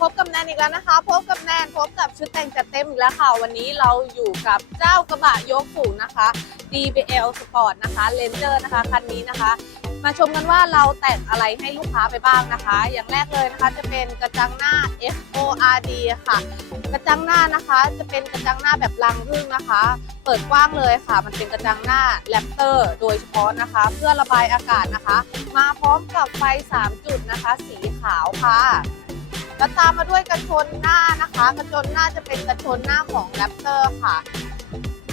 พบกับแนนอีกแล้วนะคะ พบกับแนนพบกับชุดแต่งจัดเต็มอีกแล้วค่ะ วันนี้เราอยู่กับเจ้ากระบะยกสูงนะคะ DBL Sport นะคะ Ranger นะคะคันนี้นะคะ มาชมกันว่าเราแต่งอะไรให้ลูกค้าไปบ้างนะคะ อย่างแรกเลยนะคะจะเป็นกระจังหน้า FORD ค่ะ กระจังหน้านะคะจะเป็นกระจังหน้าแบบรังพึ่งนะคะ เปิดกว้างเลยค่ะ มันเป็นกระจังหน้าแรปเตอร์โดยเฉพาะนะคะ เพื่อระบายอากาศนะคะ มาพร้อมกับไฟ 3 จุดนะคะ สีขาวค่ะ แล้วตามมาด้วยกระชนหน้านะคะ กระชนหน้าจะเป็นกระชนหน้าของแรปเตอร์ค่ะ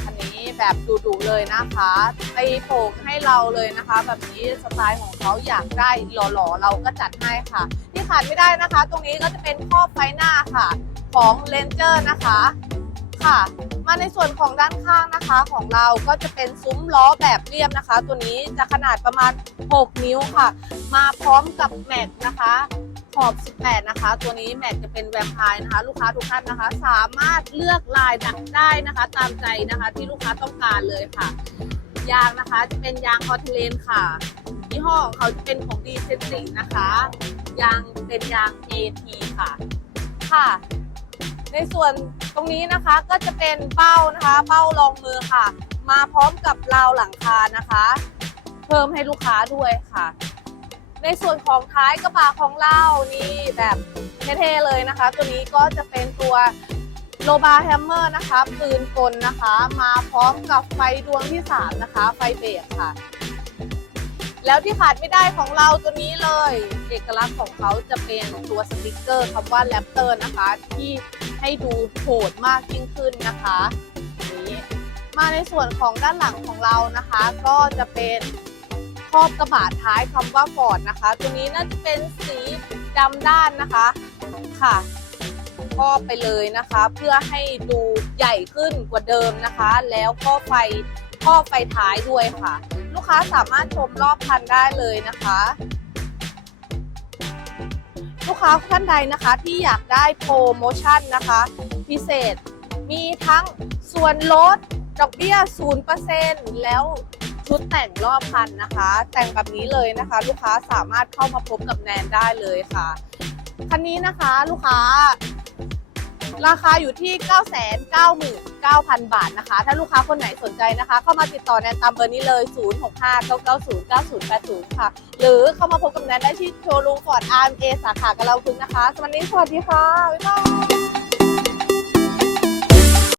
อันนี้แบบดุๆเลยนะคะไปโป่งให้เราเลยนะคะ แบบนี้สไตล์ของเขาอยากได้หล่อๆเราก็จัดให้ค่ะ ที่ขาดไม่ได้นะคะ ตรงนี้ก็จะเป็นครอบไฟหน้าค่ะของเลนเจอร์นะคะค่ะมาในส่วนของด้านข้างนะคะของเราก็จะเป็นซุ้มล้อแบบเรียบนะคะ ตัวนี้จะขนาดประมาณ 6 นิ้วค่ะ มาพร้อมกับแม็กนะคะ ขอบ 18 นะคะ ตัวนี้แม็กจะเป็นแวมไพร์นะคะ ลูกค้าทุกท่านนะคะ สามารถเลือกลายดักได้นะคะ ตามใจนะคะที่ลูกค้าต้องการเลยค่ะยางนะคะจะเป็นยางคอทิเลนค่ะยี่ห้อของเขาจะเป็นของดีเซนตินะคะยางเป็นยาง AT ค่ะค่ะ ในส่วนตรงนี้นะคะก็จะเป็นเป้านะคะ เป้ารองมือค่ะ มาพร้อมกับราวหลังคานะคะ เพิ่มให้ลูกค้าด้วยค่ะ ในส่วนของท้ายกระบะของเรานี่แบบเท่ๆเลยนะคะ ตัวนี้ก็จะเป็นตัวโลบาแฮมเมอร์นะคะปืนกลนะคะ มาพร้อมกับไฟดวงที่ 3 นะคะ ไฟเบรกค่ะ แล้วที่ขาดไม่ได้ของเราตัวนี้เลย เอกลักษณ์ของเขาจะเป็นตัวสติกเกอร์คำว่าแรปเตอร์นะคะ ที่ให้ดูโหดมากยิ่งขึ้นนะคะนี้มาในส่วนของด้านหลังของเรานะคะ ก็จะเป็น ครอบกระบะท้ายคำว่าฟอร์ดนะคะ ตัวนี้น่าจะเป็นสีดำด้านนะคะค่ะครอบไปเลยนะคะ เพื่อให้ดูใหญ่ขึ้นกว่าเดิมนะคะ แล้วก็ไฟครอบไฟท้ายด้วยค่ะ ลูกค้าสามารถชมรอบคันได้เลยนะคะลูกค้าท่านใดนะคะที่อยากได้โปรโมชั่นนะคะ พิเศษมีทั้งส่วนลดดอกเบี้ย 0%แล้ว ชุดแต่งรอบคันนะคะ แต่งแบบนี้เลยนะคะ ลูกค้าสามารถเข้ามาพบกับแนนได้เลยค่ะคันนี้นะคะลูกค้า ราคาอยู่ที่ 999,000 บาทนะคะ ถ้าลูกค้าคนไหนสนใจนะคะ เข้ามาติดต่อแนนตามเบอร์นี้เลย 0659909080 ค่ะ หรือเข้ามาพบกับแนนได้ที่โชว์รูมฟอร์ดอาร์เอสาขากระเราพึงนะคะสวัสดีสวัสดีค่ะ บ๊ายบาย